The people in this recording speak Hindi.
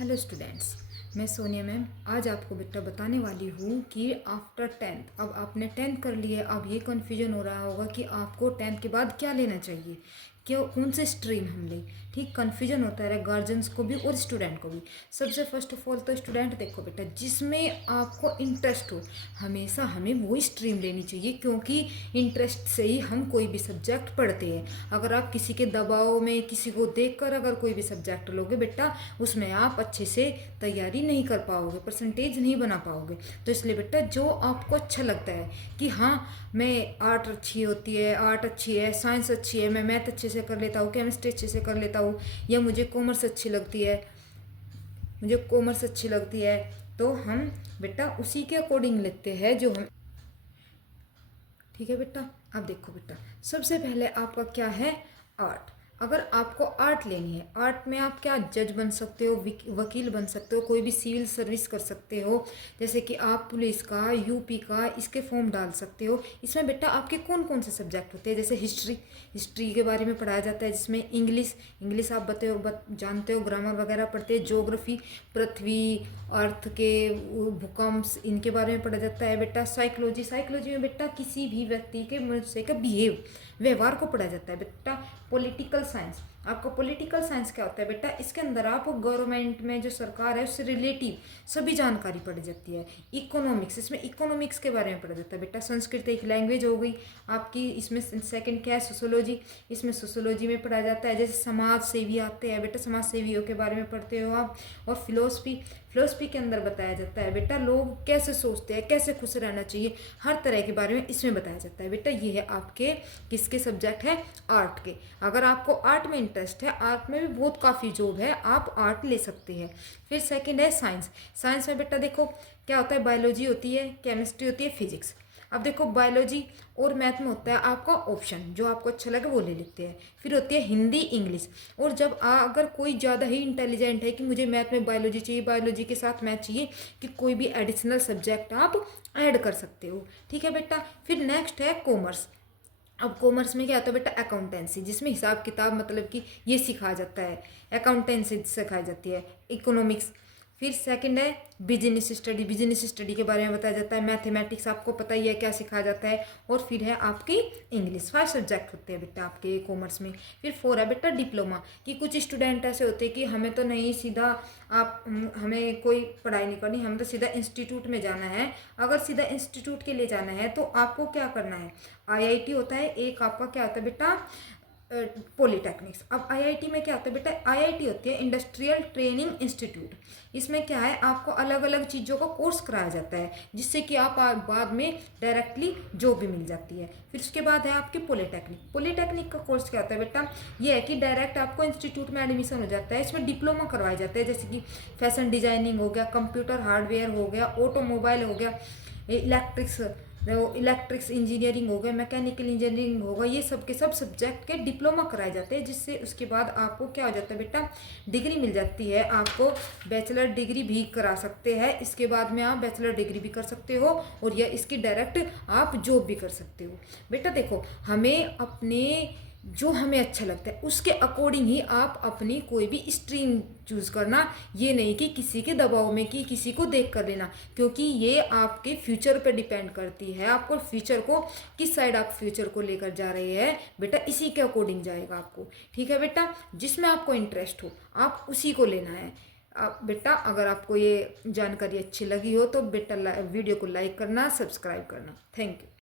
हेलो स्टूडेंट्स, मैं सोनिया मैम आज आपको बेटा बताने वाली हूँ कि आफ्टर टेंथ, अब आपने टेंथ कर लिया, अब ये कन्फ्यूजन हो रहा होगा कि आपको टेंथ के बाद क्या लेना चाहिए, क्यों, कौन से स्ट्रीम हम लें। ठीक, कन्फ्यूजन होता है गार्जियंस को भी और स्टूडेंट को भी। सबसे फर्स्ट ऑफ ऑल तो स्टूडेंट देखो बेटा, जिसमें आपको इंटरेस्ट हो हमेशा हमें वही स्ट्रीम लेनी चाहिए, क्योंकि इंटरेस्ट से ही हम कोई भी सब्जेक्ट पढ़ते हैं। अगर आप किसी के दबाव में, किसी को देखकर अगर कोई भी सब्जेक्ट लोगे बेटा, उसमें आप अच्छे से तैयारी नहीं कर पाओगे, परसेंटेज नहीं बना पाओगे। तो इसलिए बेटा जो आपको अच्छा लगता है कि हाँ मैं आर्ट अच्छी होती है, आर्ट अच्छी है, साइंस अच्छी है, मैं मैथ अच्छे से कर लेता हूँ, केमिस्ट्री अच्छे से कर लेता हूँ, या मुझे कॉमर्स अच्छी लगती है, मुझे कॉमर्स अच्छी लगती है, तो हम बेटा उसी के अकॉर्डिंग लेते हैं जो हम। ठीक है बेटा, अब देखो बेटा, सबसे पहले आपका क्या है, आर्ट। अगर आपको आर्ट लेनी है, आर्ट में आप क्या जज बन सकते हो, वकील बन सकते हो, कोई भी सिविल सर्विस कर सकते हो, जैसे कि आप पुलिस का, यूपी का, इसके फॉर्म डाल सकते हो। इसमें बेटा आपके कौन कौन से सब्जेक्ट होते हैं, जैसे हिस्ट्री, हिस्ट्री के बारे में पढ़ाया जाता है, जिसमें इंग्लिश, इंग्लिश आप जानते हो, ग्रामर वगैरह पढ़ते हैं। ज्योग्राफी, पृथ्वी, अर्थ के भूकंप, इनके बारे में पढ़ा जाता है बेटा। साइकोलॉजी, साइकोलॉजी में बेटा किसी भी व्यक्ति के मनुष्य का व्यवहार को पढ़ा जाता है बेटा। पॉलिटिकल साइंस, आपको पॉलिटिकल साइंस क्या होता है बेटा, इसके अंदर आप गवर्नमेंट में जो सरकार है उससे रिलेटिव सभी जानकारी पढ़ी जाती है। इकोनॉमिक्स, इसमें इकोनॉमिक्स के बारे में पढ़ा जाता है बेटा। संस्कृत एक लैंग्वेज हो गई आपकी। इसमें सेकंड क्या है, सोशोलॉजी, इसमें सोशोलॉजी में पढ़ा जाता है। जैसे समाज सेवी आते हैं बेटा, समाज सेवियों के बारे में पढ़ते हो आप। और फिलोसफी, फिलोसफी के अंदर बताया जाता है बेटा लोग कैसे सोचते हैं, कैसे खुश रहना चाहिए, हर तरह के बारे में इसमें बताया जाता है बेटा। ये है आपके किसके सब्जेक्ट है, आर्ट के। अगर आपको आर्ट में इंटरेस्ट है, आर्ट में भी बहुत काफ़ी जॉब है, आप आर्ट ले सकते हैं। फिर सेकंड है साइंस। साइंस में बेटा देखो क्या होता है, बायोलॉजी होती है, केमिस्ट्री होती है, फिजिक्स। अब देखो बायोलॉजी और मैथ में होता है आपका ऑप्शन, जो आपको अच्छा लगे वो ले लेते हैं। फिर होती है हिंदी, इंग्लिश। और जब अगर कोई ज़्यादा ही इंटेलिजेंट है कि मुझे मैथ में बायोलॉजी चाहिए, बायोलॉजी के साथ मैथ चाहिए, कि कोई भी एडिशनल सब्जेक्ट आप ऐड कर सकते हो। ठीक है बेटा। फिर नेक्स्ट है कॉमर्स। अब कॉमर्स में क्या होता है बेटा, अकाउंटेंसी, जिसमें हिसाब किताब मतलब कि ये सिखाया जाता है, अकाउंटेंसी सिखाई जाती है। इकोनॉमिक्स। फिर सेकंड है बिजनेस स्टडी, बिजनेस स्टडी के बारे में बताया जाता है। मैथमेटिक्स आपको पता ही है क्या सिखाया जाता है। और फिर है आपकी इंग्लिश। 5 सब्जेक्ट होते हैं बेटा आपके कॉमर्स में। फिर 4 है बेटा डिप्लोमा, कि कुछ स्टूडेंट ऐसे होते हैं कि हमें तो नहीं सीधा आप हमें कोई पढ़ाई नहीं करनी, हमें तो सीधा इंस्टीट्यूट में जाना है। अगर सीधा इंस्टीट्यूट के लिए जाना है तो आपको क्या करना है, आईआईटी होता है एक, आपका क्या होता है बेटा पॉलीटेक्निक्स। अब आईआईटी में क्या होता है बेटा, आईआईटी होती है इंडस्ट्रियल ट्रेनिंग इंस्टीट्यूट। इसमें क्या है, आपको अलग अलग चीज़ों का कोर्स कराया जाता है, जिससे कि आप बाद में डायरेक्टली जॉब भी मिल जाती है। फिर उसके बाद है आपकी पॉलीटेक्निक। पॉलीटेक्निक का कोर्स क्या होता है बेटा, ये है कि डायरेक्ट आपको इंस्टीट्यूट में एडमिशन हो जाता है। इसमें डिप्लोमा करवाया जाता है, जैसे कि फैशन डिजाइनिंग हो गया, कंप्यूटर हार्डवेयर हो गया, ऑटोमोबाइल हो गया, इलेक्ट्रिक्स, इलेक्ट्रिक्स इंजीनियरिंग हो गया, मैकेनिकल इंजीनियरिंग होगा, ये सब के सब सब्जेक्ट के डिप्लोमा कराए जाते हैं, जिससे उसके बाद आपको क्या हो जाता है बेटा, डिग्री मिल जाती है। आपको बैचलर डिग्री भी करा सकते हैं, इसके बाद में आप बैचलर डिग्री भी कर सकते हो, और या इसकी डायरेक्ट आप जॉब भी कर सकते हो। बेटा देखो, हमें अपने जो हमें अच्छा लगता है उसके अकॉर्डिंग ही आप अपनी कोई भी स्ट्रीम चूज़ करना। ये नहीं कि किसी के दबाव में, कि किसी को देख कर लेना, क्योंकि ये आपके फ्यूचर पे डिपेंड करती है। आपको फ्यूचर को किस साइड आप फ्यूचर को लेकर जा रहे हैं बेटा, इसी के अकॉर्डिंग जाएगा आपको। ठीक है बेटा, जिसमें आपको इंटरेस्ट हो आप उसी को लेना है। आप बेटा अगर आपको ये जानकारी अच्छी लगी हो तो बेटा वीडियो को लाइक करना, सब्सक्राइब करना। Thank you.